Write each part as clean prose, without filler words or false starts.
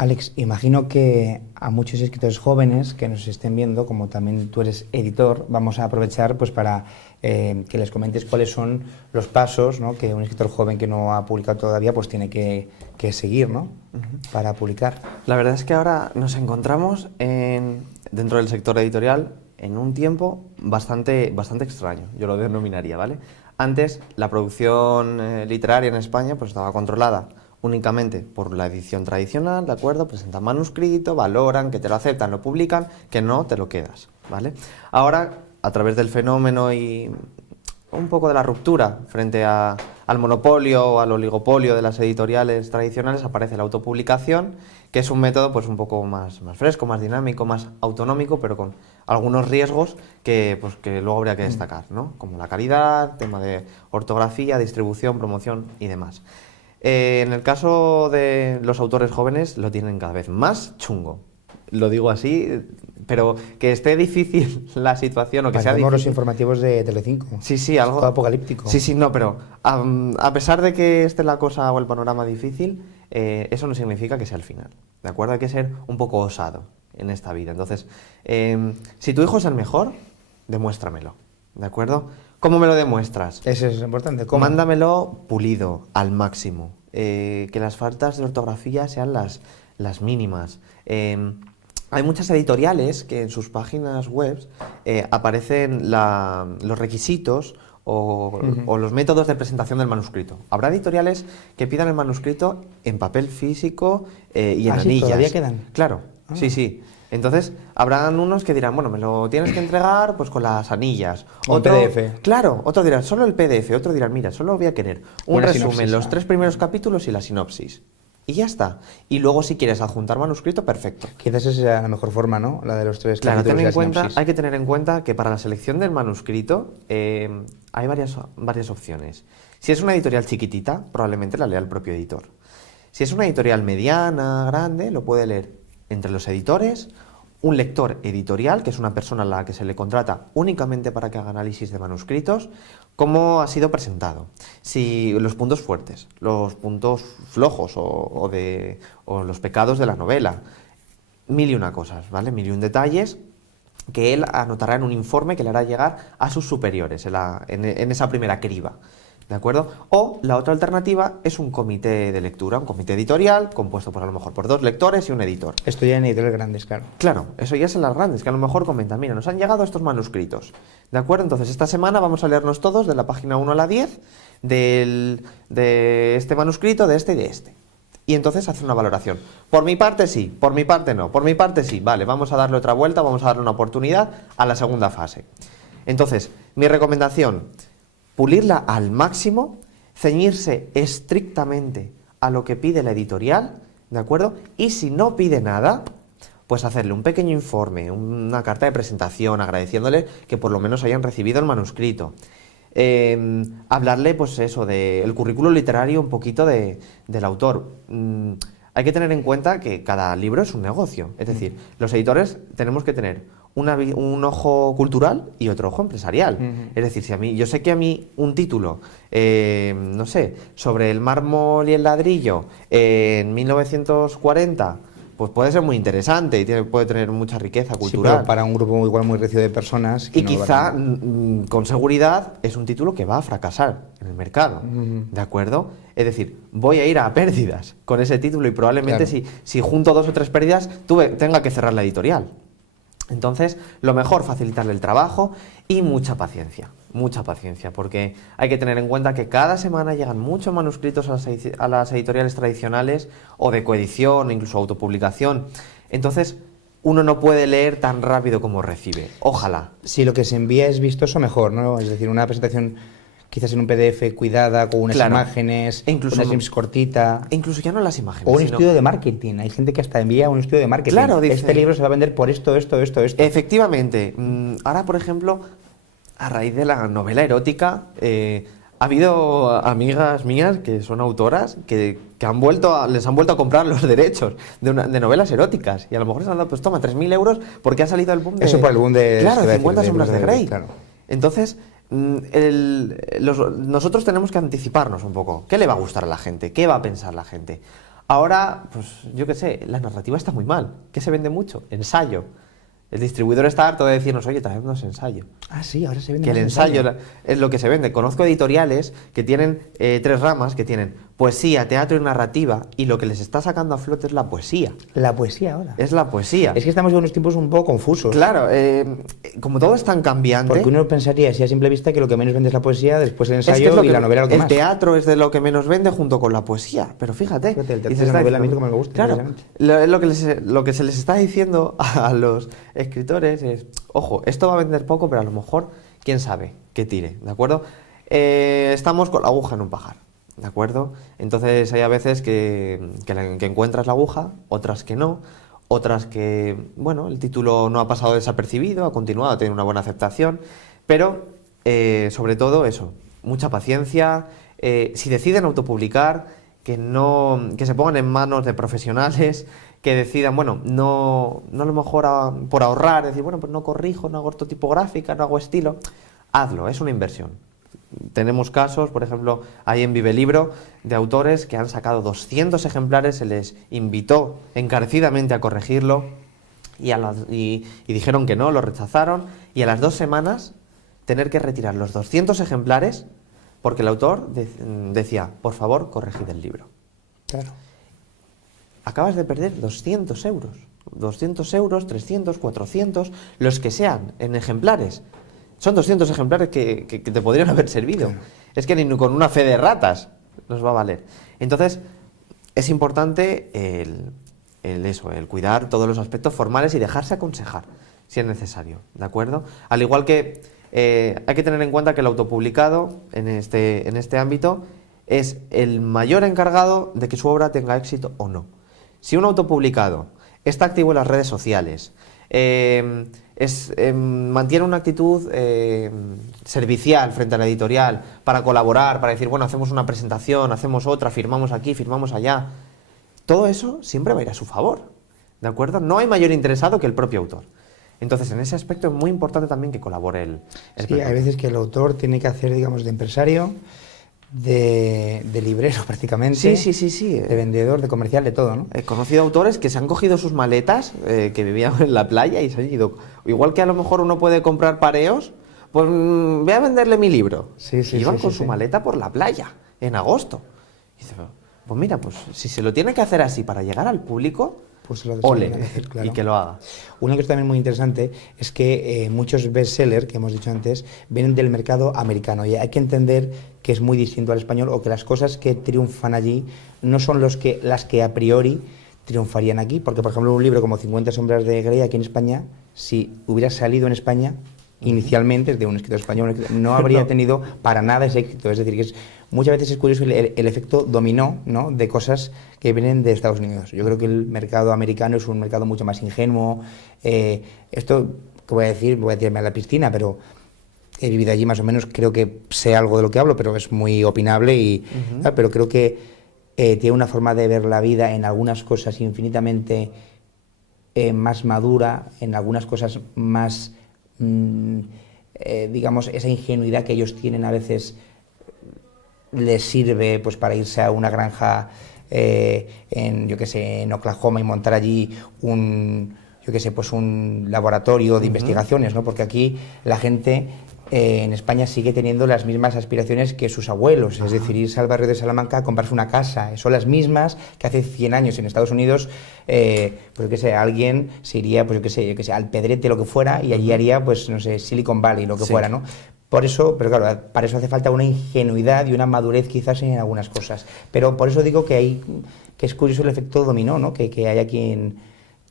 Alex, imagino que a muchos escritores jóvenes que nos estén viendo, como también tú eres editor, vamos a aprovechar pues para que les comentes cuáles son los pasos, ¿no?, que un escritor joven que no ha publicado todavía pues tiene que seguir, ¿no?, para publicar. La verdad es que ahora nos encontramos dentro del sector editorial en un tiempo bastante extraño, yo lo denominaría, ¿vale? Antes la producción literaria en España pues estaba controlada únicamente por la edición tradicional, ¿de acuerdo? Presentan manuscrito, valoran, que te lo aceptan, lo publican, que no, te lo quedas, ¿vale? Ahora, a través del fenómeno y un poco de la ruptura frente al monopolio o al oligopolio de las editoriales tradicionales, aparece la autopublicación, que es un método pues un poco más fresco, más dinámico, más autonómico, pero con algunos riesgos que luego habría que destacar, ¿no? Como la calidad, tema de ortografía, distribución, promoción y demás. En el caso de los autores jóvenes lo tienen cada vez más chungo, lo digo así, pero que esté difícil la situación o que sea difícil. Los informativos de Telecinco. Sí, algo todo apocalíptico. Sí, no, pero a pesar de que esté la cosa o el panorama difícil, eso no significa que sea el final, ¿de acuerdo? Hay que ser un poco osado en esta vida. Entonces, si tu hijo es el mejor, demuéstramelo, ¿de acuerdo? ¿Cómo me lo demuestras? Eso es importante. ¿Cómo? Mándamelo pulido, al máximo. Que las faltas de ortografía sean las mínimas. Hay muchas editoriales que en sus páginas web aparecen los requisitos o los métodos de presentación del manuscrito. Habrá editoriales que pidan el manuscrito en papel físico y en anillas. ¿Sí, todavía quedan? Claro, sí. Entonces, habrán unos que dirán, bueno, me lo tienes que entregar pues con las anillas. Otro PDF. Claro, otro dirá, solo el PDF. Otro dirá, mira, solo voy a querer un resumen, sinopsis, los 3 primeros capítulos y la sinopsis. Y ya está. Y luego, si quieres adjuntar manuscrito, perfecto. Quizás esa sea la mejor forma, ¿no? La de los 3 claro, capítulos y la sinopsis. Hay que tener en cuenta que para la selección del manuscrito hay varias opciones. Si es una editorial chiquitita, probablemente la lea el propio editor. Si es una editorial mediana, grande, lo puede leer entre los editores, un lector editorial, que es una persona a la que se le contrata únicamente para que haga análisis de manuscritos, cómo ha sido presentado, si los puntos fuertes, los puntos flojos o los pecados de la novela, mil y una cosas, ¿vale? Mil y un detalles que él anotará en un informe que le hará llegar a sus superiores en esa primera criba. ¿De acuerdo? O la otra alternativa es un comité de lectura, un comité editorial compuesto por a lo mejor por 2 lectores y un editor. Esto ya en editoriales grandes, claro. Claro, eso ya es en las grandes, que a lo mejor comentan, mira, nos han llegado estos manuscritos. ¿De acuerdo? Entonces esta semana vamos a leernos todos de la página 1 a la 10 de este manuscrito, de este y de este. Y entonces hace una valoración. Por mi parte sí, por mi parte no, por mi parte sí. Vale, vamos a darle otra vuelta, vamos a darle una oportunidad a la segunda fase. Entonces, mi recomendación, pulirla al máximo, ceñirse estrictamente a lo que pide la editorial, ¿de acuerdo? Y si no pide nada, pues hacerle un pequeño informe, una carta de presentación, agradeciéndole que por lo menos hayan recibido el manuscrito. Hablarle, pues eso, del currículo literario un poquito del autor. Hay que tener en cuenta que cada libro es un negocio, es decir, los editores tenemos que tener un ojo cultural y otro ojo empresarial. Es decir, yo sé que a mí un título, no sé, sobre el mármol y el ladrillo en 1940, pues puede ser muy interesante y puede tener mucha riqueza cultural. Sí, pero para un grupo igual muy recio de personas... Y no quizá, con seguridad, es un título que va a fracasar en el mercado, ¿de acuerdo? Es decir, voy a ir a pérdidas con ese título y probablemente si junto 2 o 3 pérdidas, tenga que cerrar la editorial. Entonces, lo mejor, facilitarle el trabajo y mucha paciencia, porque hay que tener en cuenta que cada semana llegan muchos manuscritos a las editoriales tradicionales o de coedición o incluso autopublicación. Entonces, uno no puede leer tan rápido como recibe. Ojalá. Si lo que se envía es vistoso, mejor, ¿no? Es decir, una presentación quizás en un PDF cuidada, con unas imágenes, incluso una slims cortita. Incluso ya no las imágenes. O un estudio de marketing. Hay gente que hasta envía un estudio de marketing. Claro, dice, este libro se va a vender por esto. Efectivamente. Ahora, por ejemplo, a raíz de la novela erótica, ha habido amigas mías que son autoras que les han vuelto a comprar los derechos de novelas eróticas. Y a lo mejor se han dado, pues toma, 3.000 euros porque ha salido el boom de... Eso por el boom de... Claro, 50 sombras de Grey. Claro. Entonces... nosotros tenemos que anticiparnos un poco. ¿Qué le va a gustar a la gente? ¿Qué va a pensar la gente? Ahora, pues yo qué sé, la narrativa está muy mal. ¿Qué se vende mucho? Ensayo. El distribuidor está harto de decirnos, oye, traednos ensayo. Ah, sí, ahora se vende Que el más ensayo es lo que se vende. Conozco editoriales que tienen 3 ramas, que tienen poesía, teatro y narrativa, y lo que les está sacando a flote es la poesía. La poesía ahora. Es la poesía. Es que estamos en unos tiempos un poco confusos. Claro, como todo es tan cambiante... Porque uno pensaría, si a simple vista, que lo que menos vende es la poesía, después el es que ensayo es lo y que- la novela lo que el más. teatro es de lo que menos vende junto con la poesía. Pero fíjate. Fíjate, el teatro dices, y la novela a mí "Está es lo que me gusta, Claro, precisamente". lo que se les está diciendo a los escritores es, ojo, esto va a vender poco, pero a lo mejor, quién sabe qué tire, ¿de acuerdo? Estamos con la aguja en un pajar, ¿de acuerdo? Entonces hay a veces que encuentras la aguja, otras que no, otras que, bueno, el título no ha pasado desapercibido, ha continuado, ha tenido una buena aceptación, pero sobre todo eso, mucha paciencia, si deciden autopublicar, que se pongan en manos de profesionales, que decidan, bueno, no a lo mejor por ahorrar, decir, bueno, pues no corrijo, no hago ortotipográfica, no hago estilo, hazlo, es una inversión. Tenemos casos, por ejemplo, ahí en Vive Libro, de autores que han sacado 200 ejemplares, se les invitó encarecidamente a corregirlo y dijeron que no, lo rechazaron, y a las 2 semanas tener que retirar los 200 ejemplares porque el autor decía, por favor, corregid el libro. Claro. Acabas de perder 200 euros. 200 euros, 300, 400, los que sean en ejemplares. Son 200 ejemplares que te podrían haber servido. Claro. Es que ni con una fe de ratas nos va a valer. Entonces, es importante el cuidar todos los aspectos formales y dejarse aconsejar, si es necesario, ¿de acuerdo? Al igual que hay que tener en cuenta que el autopublicado en este ámbito es el mayor encargado de que su obra tenga éxito o no. Si un autopublicado está activo en las redes sociales, mantiene una actitud servicial frente a la editorial para colaborar, para decir, bueno, hacemos una presentación, hacemos otra, firmamos aquí, firmamos allá, todo eso siempre va a ir a su favor, ¿de acuerdo? No hay mayor interesado que el propio autor. Entonces, en ese aspecto es muy importante también que colabore el Sí, propio hay veces que el autor tiene que hacer, digamos, de empresario, de librero prácticamente, Sí. de vendedor, de comercial, de todo, ¿no? He conocido autores que se han cogido sus maletas, que vivían en la playa y se han ido. Igual que a lo mejor uno puede comprar pareos, pues voy a venderle mi libro. Sí, sí, Iban sí, con sí, su sí. maleta por la playa, en agosto. Y dice, pues mira, pues si se lo tiene que hacer así para llegar al público, Pues se lo ole, tiene que hacer, claro. y que lo haga. Una cosa también muy interesante es que muchos bestsellers, que hemos dicho antes, vienen del mercado americano y hay que entender que es muy distinto al español o que las cosas que triunfan allí no son las que a priori triunfarían aquí, porque por ejemplo un libro como 50 sombras de Grey aquí en España, si hubiera salido en España inicialmente, de un escritor español, no habría No. tenido para nada ese éxito. Es decir, que muchas veces es curioso el efecto dominó, ¿no?, de cosas que vienen de Estados Unidos. Yo creo que el mercado americano es un mercado mucho más ingenuo. Esto que voy a tirarme a la piscina, pero he vivido allí más o menos, creo que sé algo de lo que hablo, pero es muy opinable pero creo que tiene una forma de ver la vida en algunas cosas infinitamente más madura, en algunas cosas más digamos, esa ingenuidad que ellos tienen a veces les sirve pues para irse a una granja en Oklahoma y montar allí un laboratorio de investigaciones, ¿no? Porque aquí la gente en España sigue teniendo las mismas aspiraciones que sus abuelos, es decir, irse al barrio de Salamanca a comprarse una casa, son las mismas que hace 100 años en Estados Unidos, alguien se iría, al Pedrete, lo que fuera, y allí haría, Silicon Valley, lo que fuera, ¿no? Por eso, pero claro, para eso hace falta una ingenuidad y una madurez quizás en algunas cosas. Pero por eso digo que es curioso el efecto dominó, ¿no?, que hay aquí en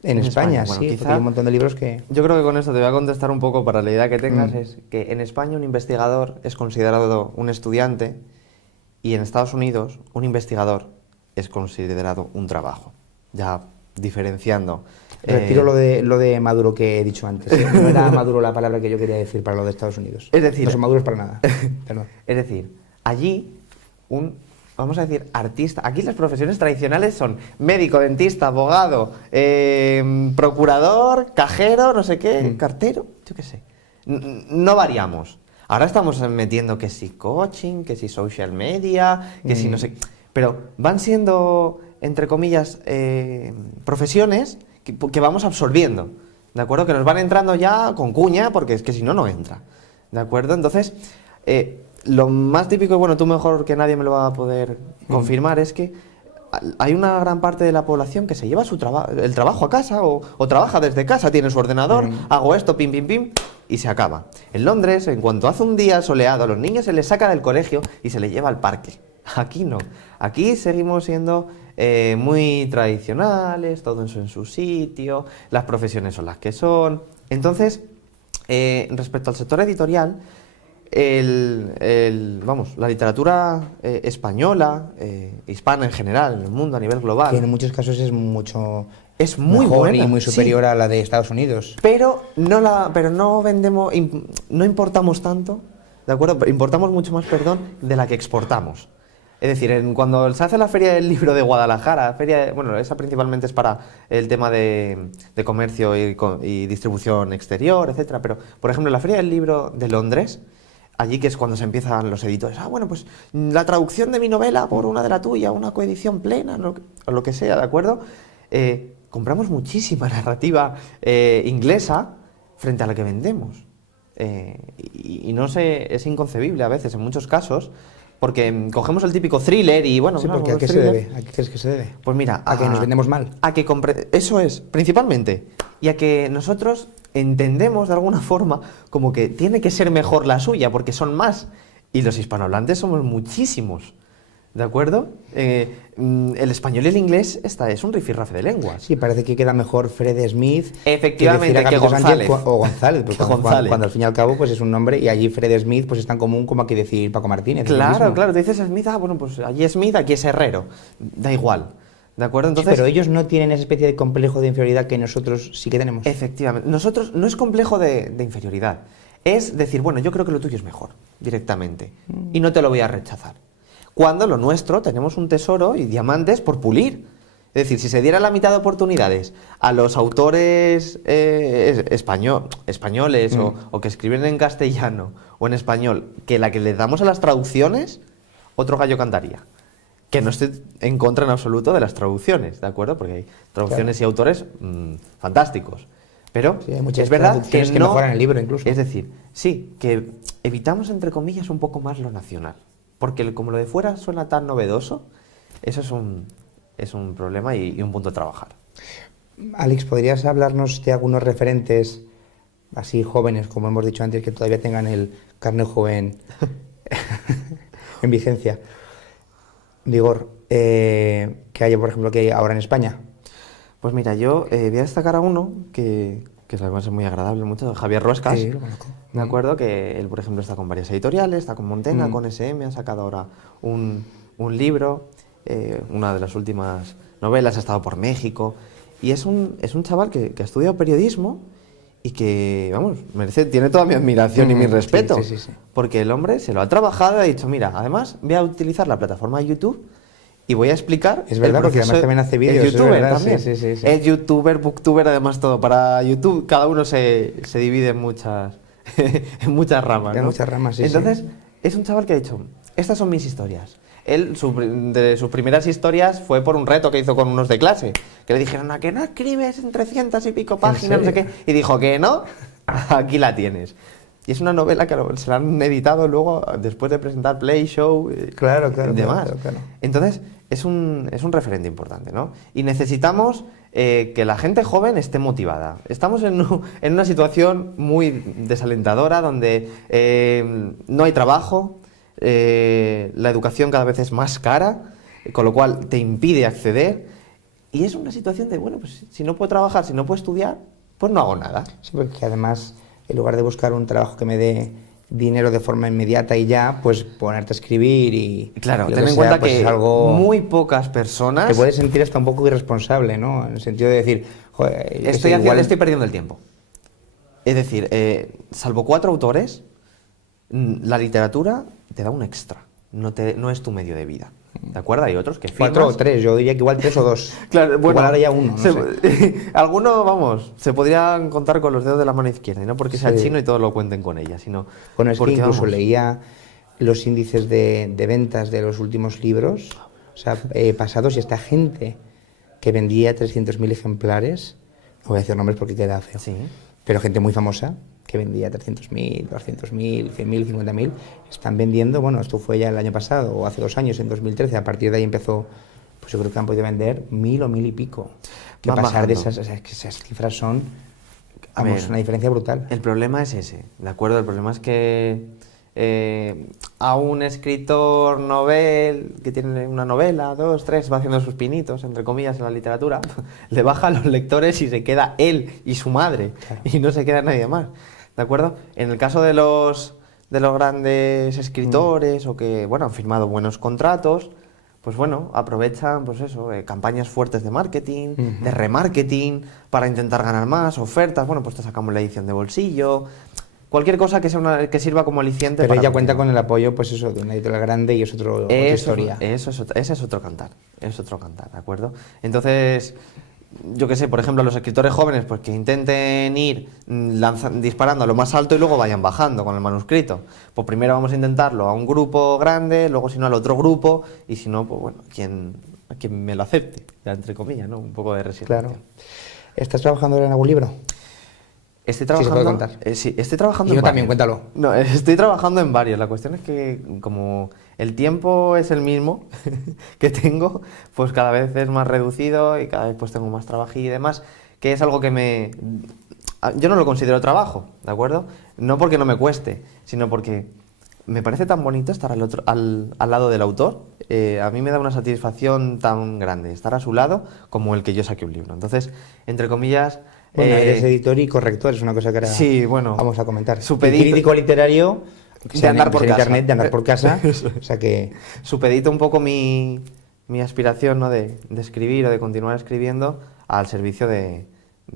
España. Bueno, Sí, quizá, porque hay un montón de libros que... Yo creo que con esto te voy a contestar un poco para la idea que tengas, es que en España un investigador es considerado un estudiante y en Estados Unidos un investigador es considerado un trabajo, ya diferenciando. Retiro lo de maduro que he dicho antes. No era maduro la palabra que yo quería decir para lo de Estados Unidos. Es decir... No son maduros para nada. Perdón. Es decir, allí vamos a decir, artista. Aquí las profesiones tradicionales son médico, dentista, abogado, procurador, cajero, no sé qué, cartero, yo qué sé. No variamos. Ahora estamos metiendo que si coaching, que si social media, que si no sé... Pero van siendo entre comillas, profesiones que vamos absorbiendo, ¿de acuerdo? Que nos van entrando ya con cuña, porque es que si no, no entra, ¿de acuerdo? Entonces, lo más típico, y bueno, tú mejor que nadie me lo va a poder confirmar, es que hay una gran parte de la población que se lleva el trabajo a casa o trabaja desde casa, tiene su ordenador, hago esto, pim, pim, pim, y se acaba. En Londres, en cuanto hace un día soleado, a los niños se les saca del colegio y se les lleva al parque. Aquí no. Aquí seguimos siendo muy tradicionales, todo en su sitio, las profesiones son las que son. Entonces, respecto al sector editorial, la literatura española, hispana en general, en el mundo a nivel global, que en muchos casos es mucho es muy mejor buena y muy superior sí, a la de Estados Unidos. pero no vendemos, no importamos tanto, ¿de acuerdo? Importamos mucho más, perdón, de la que exportamos. Es decir, cuando se hace la Feria del Libro de Guadalajara, bueno, esa principalmente es para el tema de comercio y distribución exterior, etcétera, pero, por ejemplo, la Feria del Libro de Londres, allí que es cuando se empiezan los editores, bueno, pues la traducción de mi novela por una de la tuya, una coedición plena, o lo que sea, ¿de acuerdo? Compramos muchísima narrativa inglesa frente a la que vendemos. Y no sé, es inconcebible a veces, en muchos casos, porque cogemos el típico thriller y bueno... Sí, porque ¿a qué se debe? ¿A qué crees que se debe? Pues mira... ¿A que nos vendemos mal? Eso es, principalmente. Y a que nosotros entendemos de alguna forma como que tiene que ser mejor la suya, porque son más. Y los hispanohablantes somos muchísimos. ¿De acuerdo? El español y el inglés es un rifirrafe de lenguas. Sí, parece que queda mejor Fred Smith efectivamente que González. González. O González, que González. Cuando al fin y al cabo pues es un nombre y allí Fred Smith pues es tan común como aquí decir Paco Martínez. Claro, claro, te dices Smith, bueno, pues allí es Smith, aquí es Herrero. Da igual. ¿De acuerdo? Entonces, sí, pero ellos no tienen esa especie de complejo de inferioridad que nosotros sí que tenemos. Efectivamente. Nosotros no es complejo de inferioridad. Es decir, bueno, yo creo que lo tuyo es mejor, directamente. Y no te lo voy a rechazar. Cuando lo nuestro tenemos un tesoro y diamantes por pulir. Es decir, si se diera la mitad de oportunidades a los autores españoles o que escriben en castellano o en español que la que le damos a las traducciones, otro gallo cantaría. Que no estoy en contra en absoluto de las traducciones, ¿de acuerdo? Porque hay traducciones claro. Y autores fantásticos. Pero sí, hay muchas es verdad que no mejoran el libro incluso. Es decir, sí, que evitamos entre comillas un poco más lo nacional. Porque como lo de fuera suena tan novedoso, eso es un problema y un punto a trabajar. Alex, ¿podrías hablarnos de algunos referentes así jóvenes, como hemos dicho antes, que todavía tengan el carnet joven en vigencia? Vigor, que haya, por ejemplo, que hay ahora en España. Pues mira, yo voy a destacar a uno que además es muy agradable, mucho, Javier Ruescas. Sí, lo conozco. Me acuerdo que él, por ejemplo, está con varias editoriales, está con Montena, con SM, ha sacado ahora un libro, una de las últimas novelas, ha estado por México, y es un chaval que ha estudiado periodismo y que, vamos, tiene toda mi admiración y mi respeto, sí. porque el hombre se lo ha trabajado y ha dicho, mira, además voy a utilizar la plataforma de YouTube y voy a explicar... Es verdad, porque además también hace vídeos. Es youtuber verdad, también. Sí. Es youtuber, booktuber, además todo. Para YouTube cada uno se divide en muchas ramas, ¿no? En muchas ramas, sí. Entonces, es un chaval que ha dicho, estas son mis historias. Él, de sus primeras historias fue por un reto que hizo con unos de clase, que le dijeron, ¿a que no escribes en 300 y pico páginas? No sé qué. Y dijo que no, aquí la tienes. Y es una novela que se la han editado luego, después de presentar Play, Show claro, y demás. Claro. Entonces, es un referente importante, ¿no? Y necesitamos que la gente joven esté motivada. Estamos en una situación muy desalentadora, donde no hay trabajo, la educación cada vez es más cara, con lo cual te impide acceder. Y es una situación de, bueno, pues si no puedo trabajar, si no puedo estudiar, pues no hago nada. Sí, porque además, en lugar de buscar un trabajo que me dé dinero de forma inmediata y ya, pues ponerte a escribir y... Claro, ten en cuenta pues que es algo muy pocas personas... Te puedes sentir hasta un poco irresponsable, ¿no? En el sentido de decir, joder... Estoy perdiendo el tiempo. Es decir, salvo 4 autores, la literatura te da un extra, no es tu medio de vida. ¿De acuerdo? Hay otros que firmas... 4 o 3, yo diría que igual 3 o 2. Claro, bueno, igual ahora ya uno, no sé. Algunos, vamos, se podrían contar con los dedos de la mano izquierda, y no porque sea chino y todo lo cuenten con ella, sino... Bueno, es porque, que incluso vamos, leía los índices de ventas de los últimos libros. sea, pasados, y esta gente que vendía 300.000 ejemplares, no voy a decir nombres porque queda feo, Sí. pero gente muy famosa que vendía 300.000, 200.000, 100.000, 50.000, están vendiendo, bueno, esto fue ya el año pasado o hace 2 años, en 2013, a partir de ahí empezó, pues yo creo que han podido vender 1.000 o 1.000 y pico. Que Van pasar de bajando. esas, o sea, es que esas cifras son, A vamos, ver, una diferencia brutal. El problema es ese, ¿de acuerdo? El problema es que a un escritor novel que tiene una novela, 2, 3, va haciendo sus pinitos, entre comillas, en la literatura, le bajan los lectores y se queda él y su madre, Claro. y no se queda nadie más, ¿de acuerdo? En el caso de los grandes escritores o que, bueno, han firmado buenos contratos, pues bueno, aprovechan, pues eso, campañas fuertes de marketing, de remarketing, para intentar ganar más, ofertas, bueno, pues te sacamos la edición de bolsillo, cualquier cosa que sea que sirva como aliciente. Pero para ella cuenta continuar. con el apoyo, pues eso, de una editorial grande y es otra historia. Ese es otro cantar, ¿de acuerdo? Entonces, yo qué sé, por ejemplo, los escritores jóvenes, pues que intenten ir disparando a lo más alto y luego vayan bajando con el manuscrito. Pues primero vamos a intentarlo a un grupo grande, luego si no al otro grupo, y si no, pues bueno, a quien me lo acepte, ya entre comillas, ¿no? Un poco de resiliencia. Claro. ¿Estás trabajando ahora en algún libro? Estoy Sí, se trabajando. puede contar. Sí, estoy trabajando Y yo en también, varios. cuéntalo. No, estoy trabajando en varios. La cuestión es que, como el tiempo es el mismo que tengo, pues cada vez es más reducido y cada vez pues tengo más trabajillo y demás, que es algo que yo no lo considero trabajo, ¿de acuerdo? No porque no me cueste, sino porque me parece tan bonito estar al lado del autor. A mí me da una satisfacción tan grande estar a su lado como el que yo saque un libro. Entonces, entre comillas. Bueno, eres editor y corrector, es una cosa que ahora Sí, bueno, vamos a comentar. supedito- Y crítico literario De andar por en casa. internet, de andar por casa. O sea que Supedito un poco mi aspiración, ¿no? de escribir o de continuar escribiendo al servicio de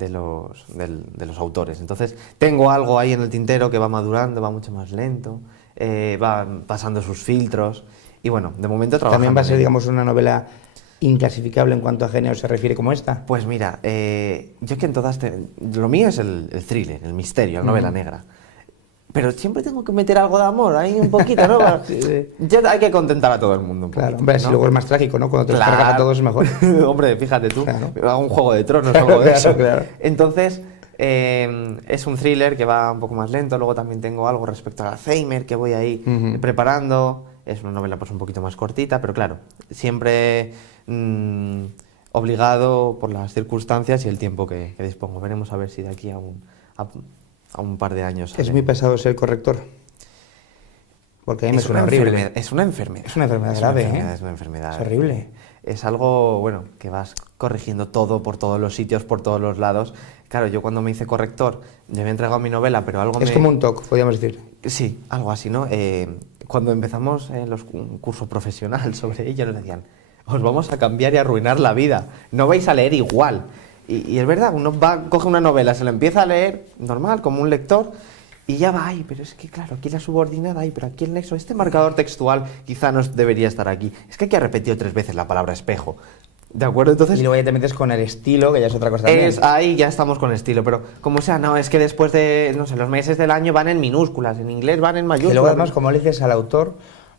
los autores. Entonces, tengo algo ahí en el tintero que va madurando, va mucho más lento, va pasando sus filtros y bueno, de momento trabajando. también va a ser, en ello. digamos, una novela inclasificable en cuanto a género se refiere como esta. Pues mira, yo que en todas... lo mío es el thriller, el misterio, la novela negra. Pero siempre tengo que meter algo de amor, ahí un poquito, ¿no? Sí, sí. Ya hay que contentar a todo el mundo un Claro, poquito, hombre, si ¿no? luego es más trágico, ¿no? Cuando te los cargas a todos es mejor. Hombre, fíjate tú, Claro. hago un Juego de Tronos o Claro, algo de claro, eso. claro. Entonces, es un thriller que va un poco más lento, luego también tengo algo respecto al Alzheimer que voy ahí preparando, es una novela pues un poquito más cortita, pero claro, siempre obligado por las circunstancias y el tiempo que dispongo. Veremos a ver si de aquí a un par de años Es sale. muy pesado ser corrector. Porque a mí me Es suena una horrible. enfermedad, es una enfermedad. Es una enfermedad grave, Es una enfermedad. Es horrible. Es algo, bueno, que vas corrigiendo todo por todos los sitios, por todos los lados. Claro, yo cuando me hice corrector, ya me había entregado mi novela, pero algo Es me... como un TOC, podríamos decir. Sí, algo así, ¿no? Cuando empezamos un curso profesional sobre ello, nos decían, os vamos a cambiar y arruinar la vida, no vais a leer igual. Y es verdad, uno coge una novela, se la empieza a leer normal, como un lector, y ya va, ay, pero es que claro, aquí la subordinada, ay, pero aquí el nexo, este marcador textual quizá no debería estar aquí. Es que aquí ha repetido 3 veces la palabra espejo. ¿De acuerdo? Entonces, Y luego ya te metes con el estilo, que ya es otra cosa también. ahí ya estamos con estilo, pero como sea, no, es que después de, no sé, los meses del año van en minúsculas, en inglés van en Y mayúsculas. luego además, como le dices al autor,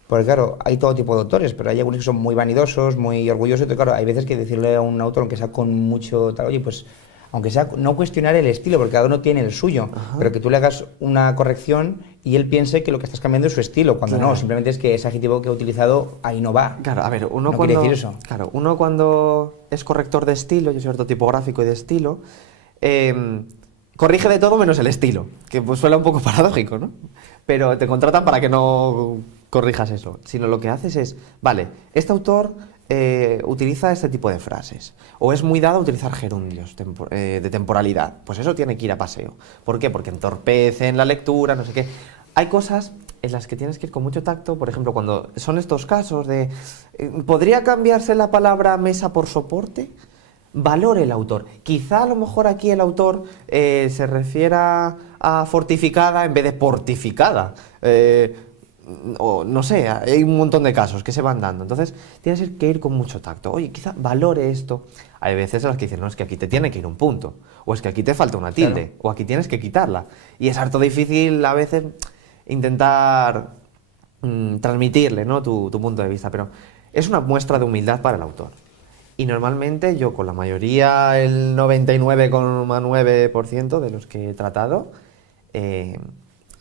porque claro, hay todo tipo de autores, pero hay algunos que son muy vanidosos, muy orgullosos, entonces claro, hay veces que decirle a un autor, aunque sea con mucho tal, oye, pues, aunque sea, no cuestionar el estilo, porque cada uno tiene el suyo, pero que tú le hagas una corrección y él piense que lo que estás cambiando es su estilo, cuando Claro. no, simplemente es que ese adjetivo que he utilizado ahí no va. Claro, a ver, uno No cuando, quiere decir eso. Claro, uno cuando es corrector de estilo, yo soy ortotipográfico y de estilo, corrige de todo menos el estilo, que pues suena un poco paradójico, ¿no? Pero te contratan para que no corrijas eso, sino lo que haces es, vale, este autor utiliza este tipo de frases, o es muy dado a utilizar gerundios de temporalidad, pues eso tiene que ir a paseo. ¿Por qué? Porque entorpecen la lectura, no sé qué. Hay cosas en las que tienes que ir con mucho tacto, por ejemplo, cuando son estos casos de ¿podría cambiarse la palabra mesa por soporte? Valore el autor. Quizá a lo mejor aquí el autor se refiera a fortificada en vez de portificada. O no sé, hay un montón de casos que se van dando. Entonces tienes que ir con mucho tacto. Oye, quizá valore esto. Hay veces en las que dicen, no, es que aquí te tiene que ir un punto. O es que aquí te falta una tilde. Claro. O aquí tienes que quitarla. Y es harto difícil a veces intentar transmitirle, ¿no? tu punto de vista. Pero es una muestra de humildad para el autor. Y normalmente yo con la mayoría, el 99,9% de los que he tratado,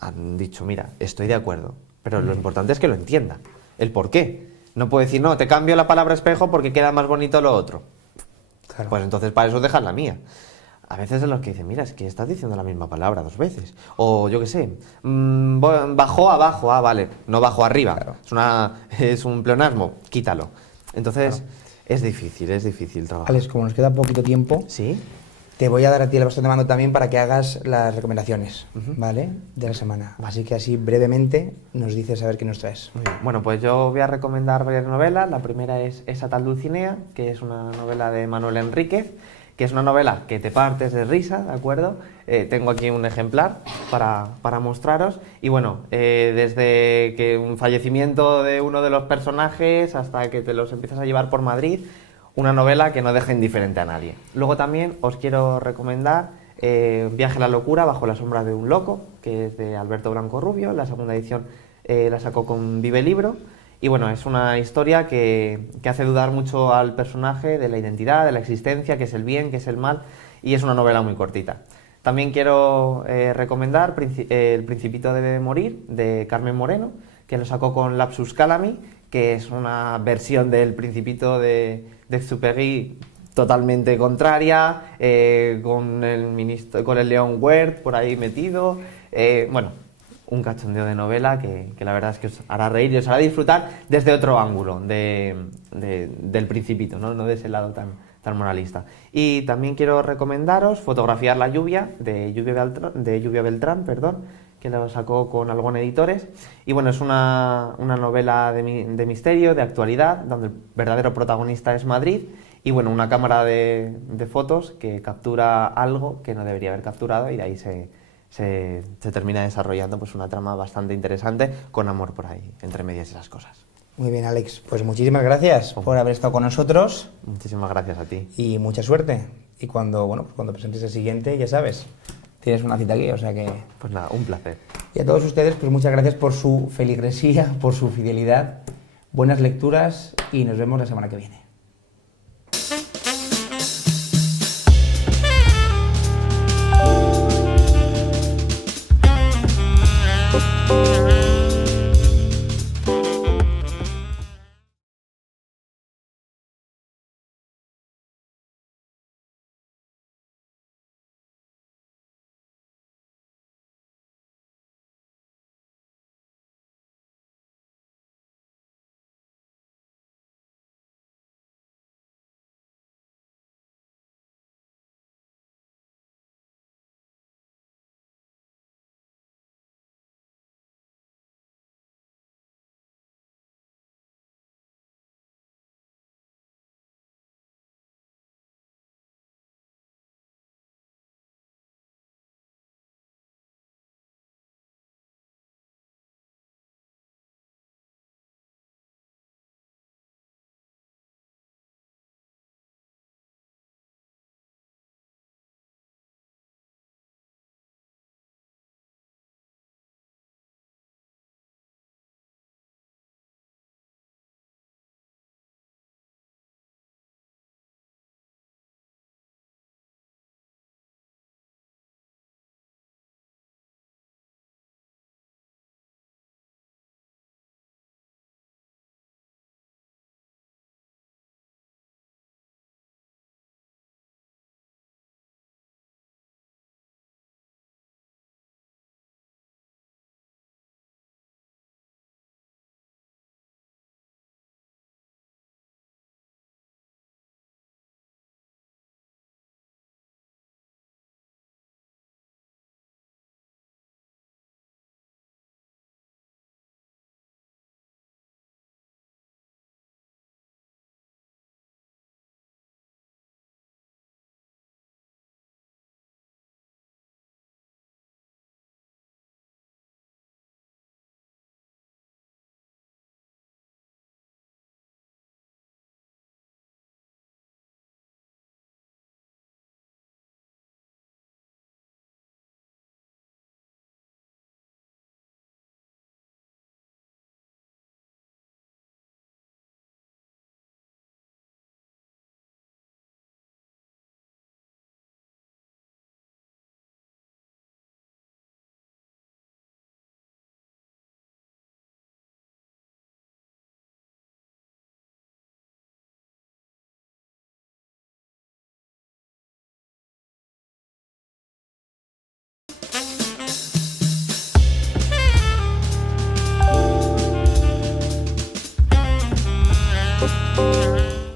han dicho, mira, estoy de acuerdo, pero lo importante es que lo entiendan, el por qué. No puedo decir, no, te cambio la palabra espejo porque queda más bonito lo otro. Claro. Pues entonces para eso dejas la mía. A veces en los que dicen, mira, es que estás diciendo la misma palabra 2 veces. O yo qué sé, bajó abajo, vale, no bajó arriba. Claro. Es un pleonasmo, quítalo. Entonces, Claro. es difícil trabajar. Alex, como nos queda poquito tiempo, ¿Sí? te voy a dar a ti el bastón de mando también para que hagas las recomendaciones, ¿vale? De la semana. Así que así brevemente nos dices a ver qué nos traes. Muy bien. Bueno, pues yo voy a recomendar varias novelas. La primera es Esa tal Dulcinea, que es una novela de Manuel Enríquez, que es una novela que te partes de risa, ¿de acuerdo? Tengo aquí un ejemplar para mostraros. Y bueno, desde que un fallecimiento de uno de los personajes hasta que te los empiezas a llevar por Madrid, una novela que no deja indiferente a nadie. Luego también os quiero recomendar Viaje a la locura bajo la sombra de un loco, que es de Alberto Blanco Rubio. La segunda edición la sacó con Vive Libro. Y bueno, es una historia que hace dudar mucho al personaje de la identidad, de la existencia, qué es el bien, qué es el mal, y es una novela muy cortita. También quiero recomendar El Principito debe morir, de Carmen Moreno, que lo sacó con Lapsus Calami, que es una versión del Principito de Exupéry totalmente contraria, con el León Huert por ahí metido. Bueno, un cachondeo de novela que la verdad es que os hará reír y os hará disfrutar desde otro ángulo del Principito, ¿no? No de ese lado tan moralista. Y también quiero recomendaros Fotografiar la lluvia, de Lluvia Beltrán, que lo sacó con Algón Editores. Y bueno, es una novela de misterio, de actualidad, donde el verdadero protagonista es Madrid. Y bueno, una cámara de fotos que captura algo que no debería haber capturado, y de ahí se termina desarrollando pues una trama bastante interesante, con amor por ahí, entre medias esas cosas. Muy bien, Alex. Pues muchísimas gracias por haber estado con nosotros Muchísimas gracias a ti. y mucha suerte. Y cuando presentes el siguiente, ya sabes, tienes una cita aquí, o sea que... Pues nada, un placer. Y a todos ustedes, pues muchas gracias por su feligresía, por su fidelidad, buenas lecturas y nos vemos la semana que viene.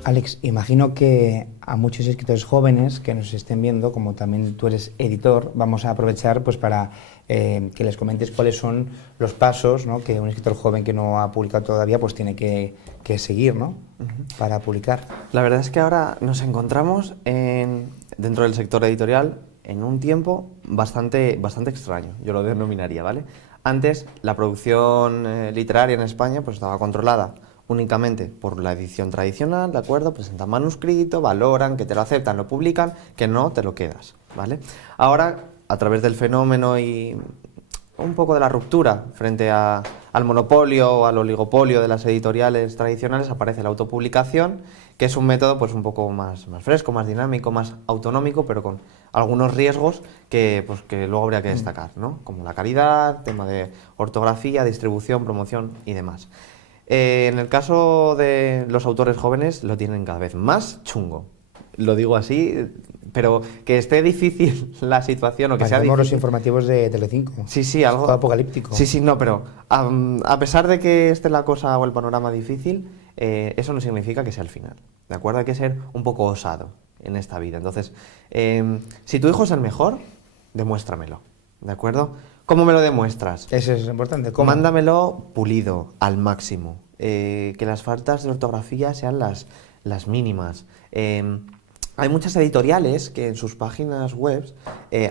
Alex, imagino que a muchos escritores jóvenes que nos estén viendo, como también tú eres editor, vamos a aprovechar pues para que les comentes cuáles son los pasos, ¿no?, que un escritor joven que no ha publicado todavía pues tiene que seguir, ¿no?, para publicar. La verdad es que ahora nos encontramos dentro del sector editorial en un tiempo bastante extraño, yo lo denominaría, ¿vale? Antes la producción literaria en España pues estaba controlada únicamente por la edición tradicional, ¿de acuerdo? Presentan manuscrito, valoran, que te lo aceptan, lo publican, que no, te lo quedas, ¿vale? Ahora, a través del fenómeno y un poco de la ruptura frente al monopolio o al oligopolio de las editoriales tradicionales, aparece la autopublicación, que es un método pues un poco más fresco, más dinámico, más autonómico, pero con algunos riesgos que luego habría que destacar, ¿no? Como la calidad, tema de ortografía, distribución, promoción y demás. En el caso de los autores jóvenes lo tienen cada vez más chungo. Lo digo así, pero que esté difícil la situación o que sea difícil. Los informativos de Telecinco. Sí, algo todo apocalíptico. Sí, no, pero a pesar de que esté la cosa o el panorama difícil, eso no significa que sea el final. ¿De acuerdo? Hay que ser un poco osado en esta vida. Entonces, si tu hijo es el mejor, demuéstramelo. ¿De acuerdo? ¿Cómo me lo demuestras? Eso es importante. ¿Cómo? Mándamelo pulido, al máximo. Que las faltas de ortografía sean las mínimas. Hay muchas editoriales que en sus páginas web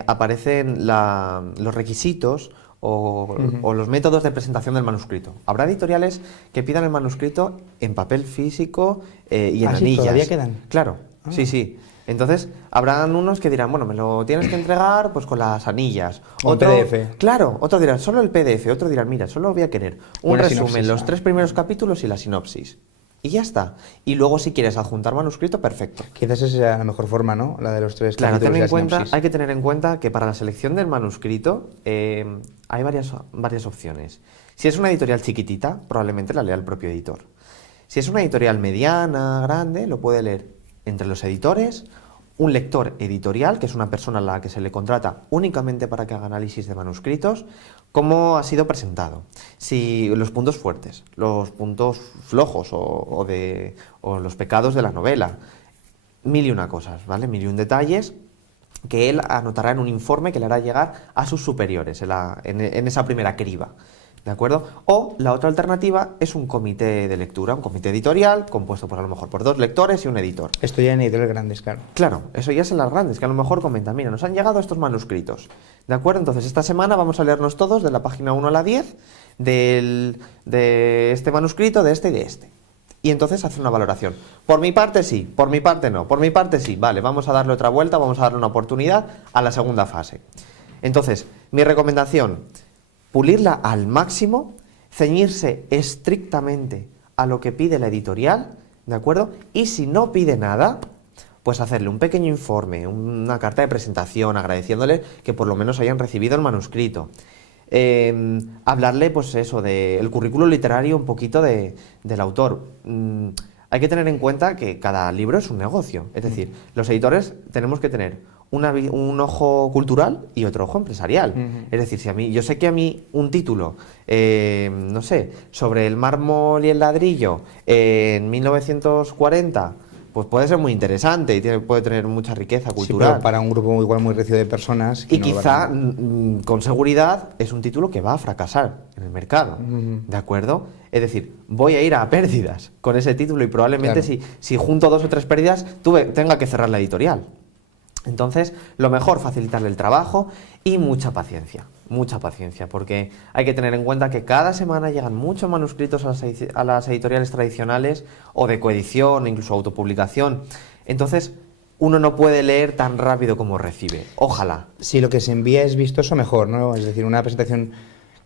aparecen los requisitos o los métodos de presentación del manuscrito. Habrá editoriales que pidan el manuscrito en papel físico y en anillas. ¿Todavía quedan? Claro, sí. Entonces, habrán unos que dirán, bueno, me lo tienes que entregar pues con las anillas. Otro PDF. Claro, otro dirán, solo el PDF. Otro dirán, mira, solo voy a querer un resumen, sinopsis, los 3 primeros capítulos y la sinopsis. Y ya está. Y luego, si quieres adjuntar manuscrito, perfecto. Quizás esa sea la mejor forma, ¿no? La de los 3 claro, capítulos. hay que tener en cuenta que para la selección del manuscrito hay varias opciones. Si es una editorial chiquitita, probablemente la lea el propio editor. Si es una editorial mediana, grande, lo puede leer entre los editores, un lector editorial, que es una persona a la que se le contrata únicamente para que haga análisis de manuscritos, cómo ha sido presentado, si los puntos fuertes, los puntos flojos o los pecados de la novela, 1001 cosas, ¿vale? 1001 detalles que él anotará en un informe que le hará llegar a sus superiores en esa primera criba. ¿De acuerdo? O la otra alternativa es un comité de lectura, un comité editorial compuesto por a lo mejor por 2 lectores y un editor. Esto ya en editoriales grandes, claro. Claro, eso ya es en las grandes, que a lo mejor comentan, mira, nos han llegado estos manuscritos. ¿De acuerdo? Entonces esta semana vamos a leernos todos de la página 1 a la 10 de este manuscrito, de este y de este. Y entonces hace una valoración. Por mi parte sí, por mi parte no, por mi parte sí. Vale, vamos a darle otra vuelta, vamos a darle una oportunidad a la segunda fase. Entonces, mi recomendación, pulirla al máximo, ceñirse estrictamente a lo que pide la editorial, ¿de acuerdo? Y si no pide nada, pues hacerle un pequeño informe, una carta de presentación, agradeciéndole que por lo menos hayan recibido el manuscrito. Hablarle, pues eso, del currículum literario un poquito del autor. Hay que tener en cuenta que cada libro es un negocio. Es decir, los editores tenemos que tener un ojo cultural y otro ojo empresarial. Es decir, yo sé que a mí un título, no sé, sobre el mármol y el ladrillo en 1940, pues puede ser muy interesante y puede tener mucha riqueza cultural. Sí, pero para un grupo igual muy recio de personas. Y no quizá, con seguridad, es un título que va a fracasar en el mercado. ¿De acuerdo? Es decir, voy a ir a pérdidas con ese título y probablemente si junto 2 o 3 pérdidas, tenga que cerrar la editorial. Entonces, lo mejor, facilitarle el trabajo y mucha paciencia, porque hay que tener en cuenta que cada semana llegan muchos manuscritos a las editoriales tradicionales o de coedición, incluso autopublicación. Entonces, uno no puede leer tan rápido como recibe. Ojalá. Si lo que se envía es vistoso, mejor, ¿no? Es decir, una presentación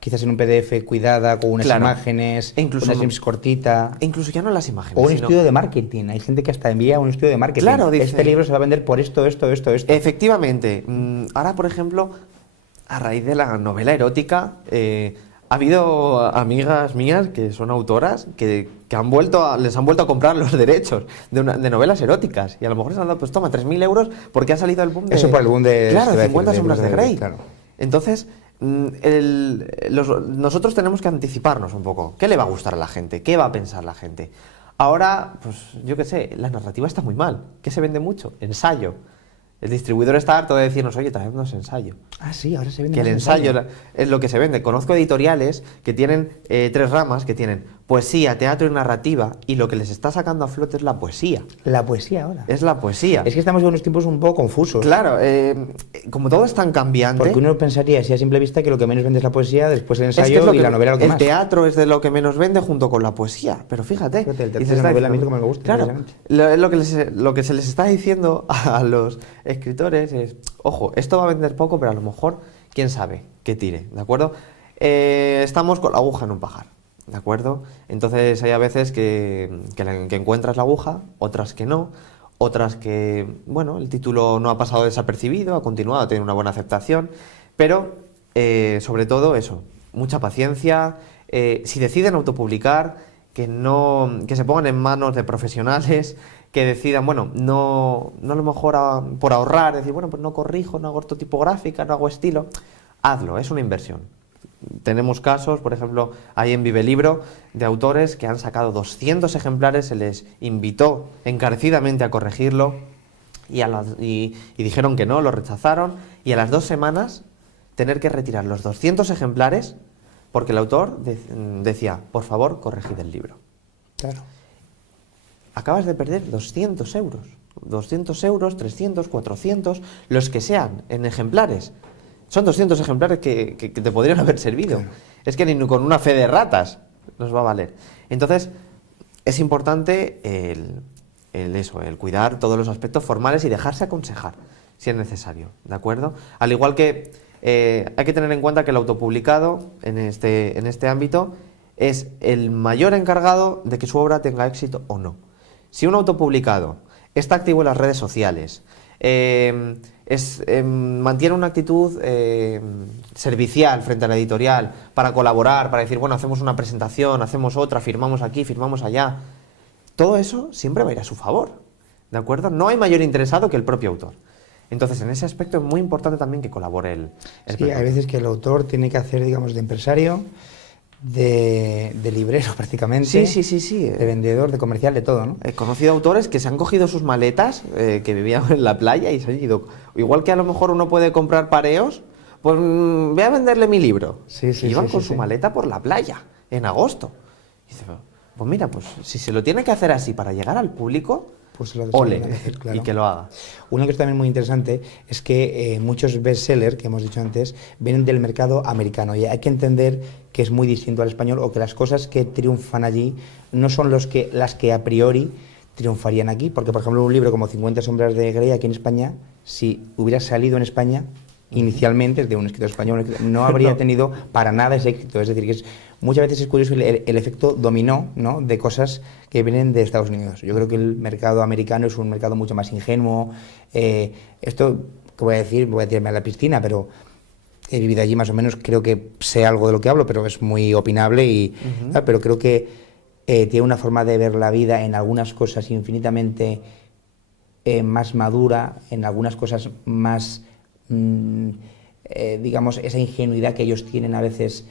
quizás en un PDF cuidada, con unas imágenes, incluso una sinopsis cortita. Incluso ya no las imágenes. O un estudio de marketing. Hay gente que hasta envía un estudio de marketing. Claro, dice, este libro se va a vender por esto. Efectivamente. Ahora, por ejemplo, a raíz de la novela erótica, ha habido amigas mías que son autoras que les han vuelto a comprar los derechos de novelas eróticas. Y a lo mejor les han dado, pues toma, 3.000 euros porque ha salido el boom de... Eso por el boom de... Claro, 50 sombras de Grey. Claro. Entonces, nosotros tenemos que anticiparnos un poco. ¿Qué le va a gustar a la gente? ¿Qué va a pensar la gente? Ahora, pues yo qué sé, la narrativa está muy mal. ¿Qué se vende mucho? Ensayo. El distribuidor está harto de decirnos, oye, traednos ensayo. Ah, sí, ahora se vende Que el más ensayo es lo que se vende. Conozco editoriales que tienen 3 ramas, que tienen poesía, teatro y narrativa, y lo que les está sacando a flote es la poesía. La poesía ahora. Es la poesía. Es que estamos en unos tiempos un poco confusos. Claro, como todo es tan cambiante... Porque uno pensaría, así a simple vista, que lo que menos vende es la poesía, después el es que ensayo es lo y que- la novela lo que el más. teatro es de lo que menos vende junto con la poesía. Pero fíjate. Fíjate, el teatro se y la está novela a mí es diciendo- lo que me gusta, Claro, precisamente. lo que se les está diciendo a los escritores es, ojo, esto va a vender poco, pero a lo mejor, quién sabe qué tire, ¿de acuerdo? Estamos con la aguja en un pajar, ¿de acuerdo? Entonces hay a veces que encuentras la aguja, otras que no, otras que, bueno, el título no ha pasado desapercibido, ha continuado, tiene una buena aceptación, pero sobre todo eso, mucha paciencia. Si deciden autopublicar, que se pongan en manos de profesionales, que decidan, bueno, no a lo mejor por ahorrar, decir, bueno, pues no corrijo, no hago ortotipográfica, no hago estilo. Hazlo, es una inversión. Tenemos casos, por ejemplo, hay en Vive Libro, de autores que han sacado 200 ejemplares, se les invitó encarecidamente a corregirlo y dijeron que no, lo rechazaron, y a las 2 semanas tener que retirar los 200 ejemplares porque el autor decía, por favor, corregid el libro. Claro. Acabas de perder 200 euros. 200 euros, 300, 400, los que sean, en ejemplares. Son 200 ejemplares que te podrían haber servido. Claro. Es que ni con una fe de ratas nos va a valer. Entonces, es importante el cuidar todos los aspectos formales y dejarse aconsejar, si es necesario, ¿de acuerdo? Al igual que hay que tener en cuenta que el autopublicado, en este ámbito, es el mayor encargado de que su obra tenga éxito o no. Si un autopublicado está activo en las redes sociales, mantiene una actitud servicial frente a la editorial para colaborar, para decir, bueno, hacemos una presentación, hacemos otra, firmamos aquí, firmamos allá, todo eso siempre va a ir a su favor, ¿de acuerdo? No hay mayor interesado que el propio autor. Entonces, en ese aspecto es muy importante también que colabore el Sí, propio hay autor. veces que el autor tiene que hacer, digamos, de empresario, de librero prácticamente, Sí. de vendedor, de comercial, de todo, ¿no? He conocido autores que se han cogido sus maletas, que vivían en la playa y se han ido. Igual que a lo mejor uno puede comprar pareos, pues voy a venderle mi libro. Sí, Y iban con sí. su maleta por la playa, en agosto. Y dice, pues mira, pues si se lo tiene que hacer así para llegar al público, Pues se lo ole, tiene que hacer, claro. y que lo haga. Una cosa también muy interesante es que muchos bestsellers, que hemos dicho antes, vienen del mercado americano y hay que entender que es muy distinto al español o que las cosas que triunfan allí no son las que a priori triunfarían aquí, porque por ejemplo un libro como 50 sombras de Grey aquí en España, si hubiera salido en España inicialmente, de un escritor español, no habría tenido para nada ese éxito. Es decir, que muchas veces es curioso el efecto dominó, ¿no?, de cosas que vienen de Estados Unidos. Yo creo que el mercado americano es un mercado mucho más ingenuo. Esto que voy a decir, voy a tirarme a la piscina, pero he vivido allí más o menos, creo que sé algo de lo que hablo, pero es muy opinable, pero creo que tiene una forma de ver la vida en algunas cosas infinitamente más madura, en algunas cosas más, digamos, esa ingenuidad que ellos tienen a veces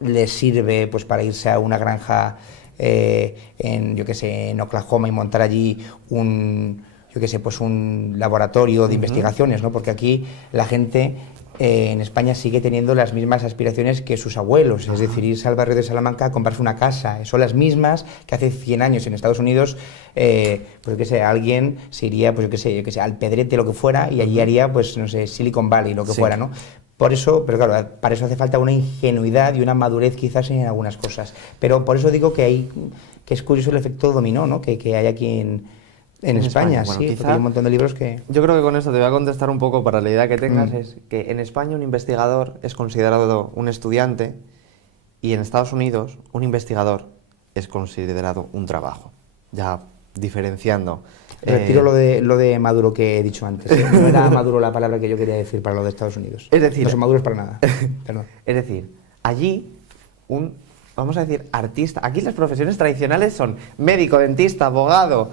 les sirve pues para irse a una granja en Oklahoma y montar allí un laboratorio de investigaciones, ¿no? Porque aquí la gente en España sigue teniendo las mismas aspiraciones que sus abuelos, es decir, irse al barrio de Salamanca a comprarse una casa, son las mismas que hace 100 años en Estados Unidos. Pues que sé, alguien se iría, pues al Pedrete, lo que fuera, y allí haría, pues no sé, Silicon Valley, lo que fuera, ¿no? Por eso, pero claro, para eso hace falta una ingenuidad y una madurez quizás en algunas cosas. Pero por eso digo que es curioso el efecto dominó, ¿no?, que hay aquí en España, bueno, sí, quizá, porque hay un montón de libros que... Yo creo que con esto te voy a contestar un poco para la idea que tengas, es que en España un investigador es considerado un estudiante y en Estados Unidos un investigador es considerado un trabajo, ya diferenciando. Retiro lo de maduro que he dicho antes, ¿eh? No era maduro la palabra que yo quería decir para lo de Estados Unidos. Es decir, no son maduros para nada, perdón. Es decir, allí vamos a decir, artista. Aquí las profesiones tradicionales son médico, dentista, abogado,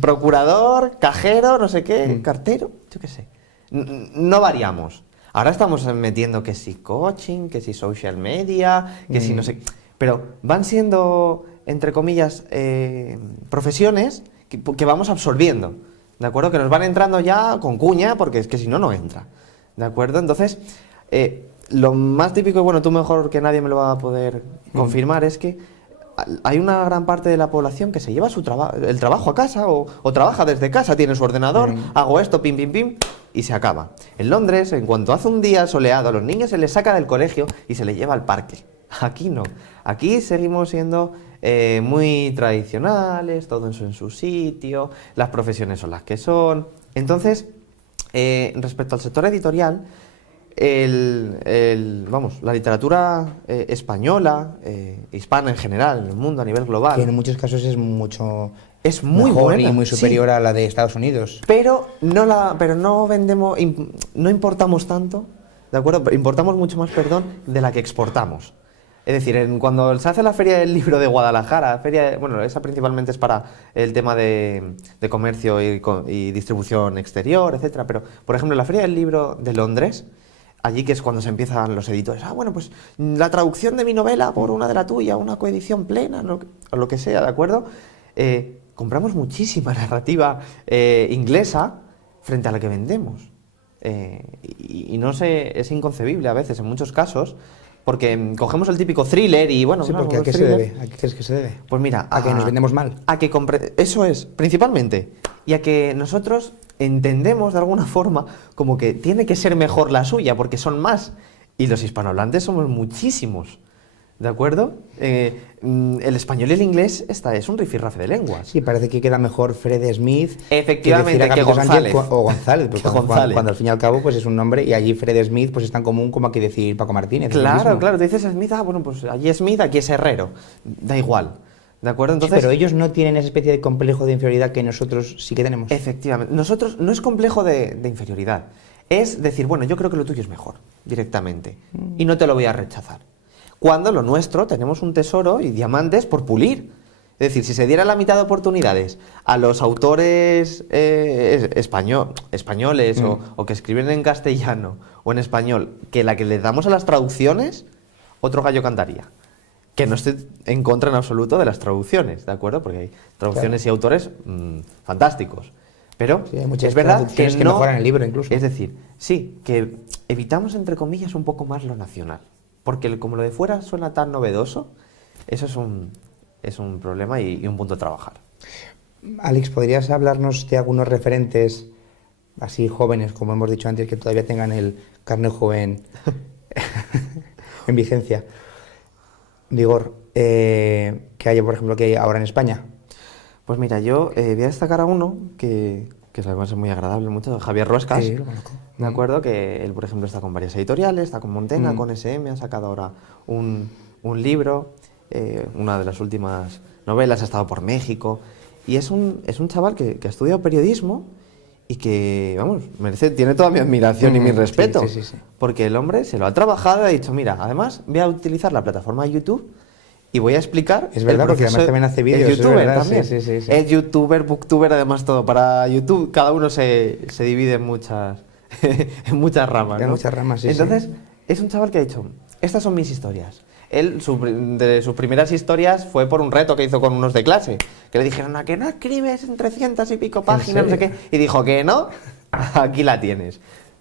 procurador, cajero, no sé qué, cartero, yo qué sé. No variamos. Ahora estamos metiendo que si coaching, que si social media, que si no sé... Pero van siendo entre comillas, profesiones que vamos absorbiendo, ¿de acuerdo? Que nos van entrando ya con cuña, porque es que si no, no entra, ¿de acuerdo? Entonces, lo más típico, y bueno, tú mejor que nadie me lo va a poder confirmar, es que hay una gran parte de la población que se lleva el trabajo a casa o trabaja desde casa, tiene su ordenador, hago esto, pim, pim, pim, y se acaba. En Londres, en cuanto hace un día soleado, a los niños se les saca del colegio y se les lleva al parque. Aquí no. Aquí seguimos siendo muy tradicionales, todo eso en su sitio, las profesiones son las que son. Entonces, respecto al sector editorial, la literatura española, hispana en general, en el mundo, a nivel global, que en muchos casos es mucho es muy mejor buena y muy superior sí, a la de Estados Unidos. pero no vendemos, no importamos tanto, ¿de acuerdo? Importamos mucho más, perdón, de la que exportamos. Es decir, cuando se hace la Feria del Libro de Guadalajara, bueno, esa principalmente es para el tema de comercio y distribución exterior, etcétera, pero, por ejemplo, la Feria del Libro de Londres, allí que es cuando se empiezan los editores, bueno, pues la traducción de mi novela por una de la tuya, una coedición plena, o lo que sea, ¿de acuerdo? Compramos muchísima narrativa inglesa frente a la que vendemos. Y no sé, es inconcebible a veces, en muchos casos, porque cogemos el típico thriller y bueno... Sí, claro, porque ¿a qué se debe? ¿A qué crees que se debe? Pues mira... ¿A que nos vendemos mal? Eso es, principalmente. Y a que nosotros entendemos de alguna forma como que tiene que ser mejor la suya, porque son más. Y los hispanohablantes somos muchísimos. ¿De acuerdo? El español y el inglés es un rifirrafe de lenguas. Sí, parece que queda mejor Fred Smith efectivamente que González. González. O González, porque González. Cuando al fin y al cabo pues es un nombre y allí Fred Smith pues es tan común como aquí decir Paco Martínez. Claro, claro, te dices Smith, bueno, pues allí es Smith, aquí es Herrero. Da igual. ¿De acuerdo? Entonces, sí, pero ellos no tienen esa especie de complejo de inferioridad que nosotros sí que tenemos. Efectivamente. Nosotros no es complejo de inferioridad. Es decir, bueno, yo creo que lo tuyo es mejor, directamente. Y no te lo voy a rechazar. Cuando lo nuestro tenemos un tesoro y diamantes por pulir. Es decir, si se diera la mitad de oportunidades a los autores españoles o que escriben en castellano o en español que la que les damos a las traducciones, otro gallo cantaría. Que no estoy en contra en absoluto de las traducciones, ¿de acuerdo? Porque hay traducciones y autores fantásticos. Pero sí, hay muchas es verdad que no mejoran el libro incluso. Es decir, sí, que evitamos entre comillas un poco más lo nacional. Porque como lo de fuera suena tan novedoso, eso es un problema y un punto a trabajar. Alex, ¿podrías hablarnos de algunos referentes así jóvenes, como hemos dicho antes, que todavía tengan el carnet joven en vigencia, vigor, que haya, por ejemplo, que hay ahora en España? Pues mira, yo voy a destacar a uno que además es muy agradable, mucho, Javier Ruescas. Sí, lo conozco. De acuerdo, que él, por ejemplo, está con varias editoriales, está con Montena, con SM, ha sacado ahora un libro, una de las últimas novelas, ha estado por México, y es un chaval que ha estudiado periodismo y que, vamos, tiene toda mi admiración y mi respeto, sí. porque el hombre se lo ha trabajado y ha dicho, mira, además voy a utilizar la plataforma de YouTube y voy a explicar... Es verdad, porque además también hace vídeos. Es youtuber también. Sí. Es youtuber, booktuber, además todo. Para YouTube cada uno se divide en muchas ramas, ¿no? En muchas ramas, sí. Entonces, es un chaval que ha dicho, estas son mis historias. Él, de sus primeras historias fue por un reto que hizo con unos de clase, que le dijeron, ¿a que no escribes en 300 y pico páginas? No sé qué. Y dijo que no, aquí la tienes.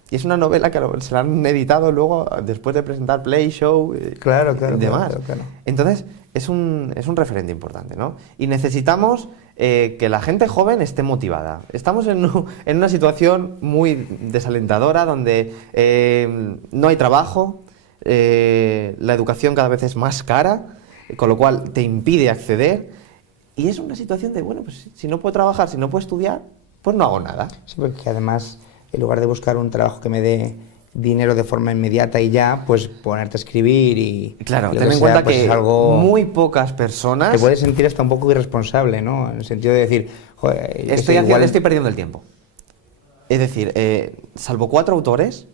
Y es una novela que se la han editado luego, después de presentar Play, Show y demás. Claro. Entonces, es un referente importante, ¿no? Y necesitamos que la gente joven esté motivada. Estamos en una situación muy desalentadora, donde no hay trabajo, la educación cada vez es más cara, con lo cual te impide acceder. Y es una situación de, bueno, pues si no puedo trabajar, si no puedo estudiar, pues no hago nada. Sí, porque además, en lugar de buscar un trabajo que me dé dinero de forma inmediata y ya, pues ponerte a escribir y... Claro, ten en cuenta pues que es algo muy pocas personas... Te puedes sentir hasta un poco irresponsable, ¿no? En el sentido de decir, joder... Estoy perdiendo el tiempo. Es decir, salvo 4 autores,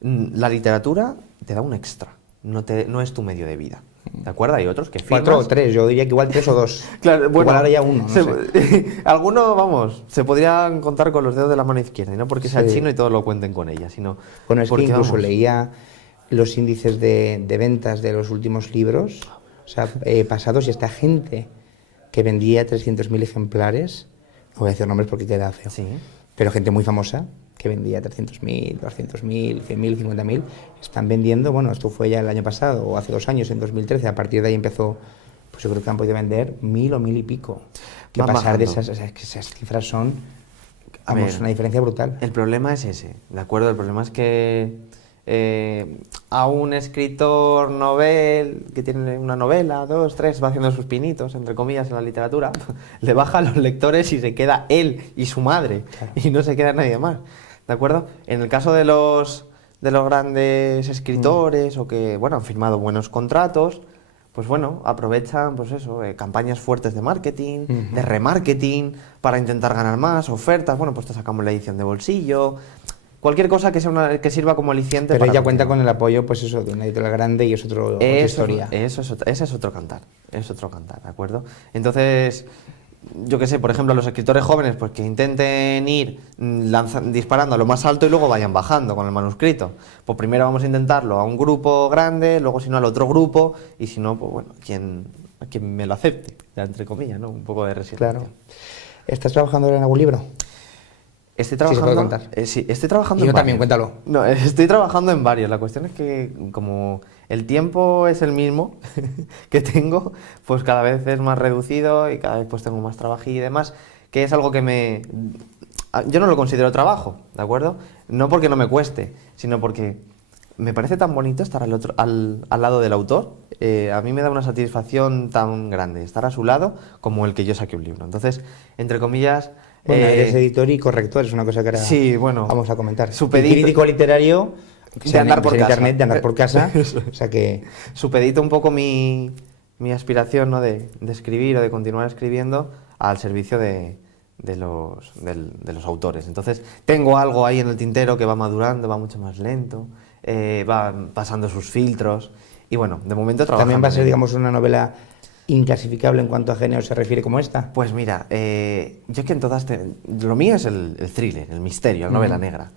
la literatura te da un extra, no es tu medio de vida. ¿De acuerdo? Hay otros que firmas... 4 o 3, yo diría que igual 3 o 2. Claro, bueno, igual ahora ya uno, no sé. Algunos, vamos, se podrían contar con los dedos de la mano izquierda, y no porque sea chino y todos lo cuenten con ella, sino... Bueno, es porque, que incluso vamos, leía los índices de ventas de los últimos libros O sea, pasados, y esta gente que vendía 300.000 ejemplares, no voy a decir nombres porque queda feo, Sí. pero gente muy famosa que vendía 300.000, 200.000, 100.000, 50.000, están vendiendo, bueno, esto fue ya el año pasado o hace 2 años, en 2013, a partir de ahí empezó, pues yo creo que han podido vender 1.000 o 1.000 y pico. Que Van pasar de bajando. esas, o sea, es que esas cifras son, A vamos, ver, una diferencia brutal. El problema es ese, ¿de acuerdo? El problema es que a un escritor novel que tiene una novela, 2, 3, va haciendo sus pinitos, entre comillas, en la literatura, le bajan los lectores y se queda él y su madre, Claro. y no se queda nadie más, ¿de acuerdo? En el caso de los grandes escritores o que, bueno, han firmado buenos contratos, pues bueno, aprovechan, pues eso, campañas fuertes de marketing, de remarketing, para intentar ganar más, ofertas, bueno, pues te sacamos la edición de bolsillo, cualquier cosa que sea que sirva como aliciente. Pero para ella cuenta continuar. con el apoyo, pues eso, de una editorial grande y es otra historia. Ese es otro cantar, ¿de acuerdo? Entonces, yo qué sé, por ejemplo, los escritores jóvenes, pues que intenten ir disparando a lo más alto y luego vayan bajando con el manuscrito. Pues primero vamos a intentarlo a un grupo grande, luego si no al otro grupo, y si no, pues bueno, a quien me lo acepte, ya entre comillas, ¿no? Un poco de resistencia. Claro. ¿Estás trabajando ahora en algún libro? Estoy Sí, se puede trabajando, contar. sí, estoy trabajando Y yo en también, varios. cuéntalo. No, estoy trabajando en varios. La cuestión es que como el tiempo es el mismo que tengo, pues cada vez es más reducido y cada vez pues tengo más trabajillo y demás, que es algo que yo no lo considero trabajo, ¿de acuerdo? No porque no me cueste, sino porque me parece tan bonito estar al lado del autor. A mí me da una satisfacción tan grande estar a su lado como el que yo saque un libro. Entonces, entre comillas... Bueno, eres editor y corrector, es una cosa que ahora sí, bueno, vamos a comentar. Y supedito- crítico literario de andar por en casa. internet, de andar por casa. Eso. O sea que Supedito un poco mi aspiración, ¿no? de escribir o de continuar escribiendo al servicio de los autores. Entonces, tengo algo ahí en el tintero que va madurando, va mucho más lento, va pasando sus filtros y bueno, de momento trabajando. también va a ser, en ello. digamos, una novela inclasificable en cuanto a género se refiere como esta. Pues mira, yo es que en todas... lo mío es el thriller, el misterio, la novela negra.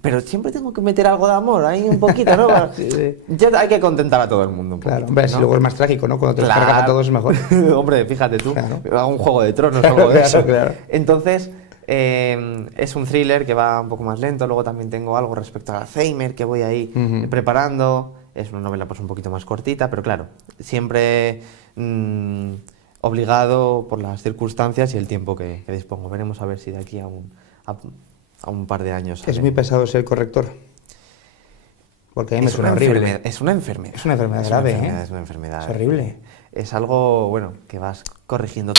Pero siempre tengo que meter algo de amor, ahí un poquito, ¿no? Sí, sí. Ya hay que contentar a todo el mundo un Claro, poquito, hombre, si ¿no? luego es más trágico, ¿no? Cuando te los cargas a todos es mejor. Hombre, fíjate tú, Claro. hago un Juego de Tronos o Claro, algo de claro, eso. claro. Entonces, es un thriller que va un poco más lento, luego también tengo algo respecto al Alzheimer que voy ahí preparando, es una novela pues un poquito más cortita, pero claro, siempre obligado por las circunstancias y el tiempo que dispongo. Veremos a ver si de aquí a un par de años Es sale. muy pesado ser corrector. Porque a mí me Es suena una horrible. enfermedad, es una enfermedad. Es una enfermedad grave, ¿eh? Es una enfermedad. Es horrible. Es algo, bueno, que vas corrigiendo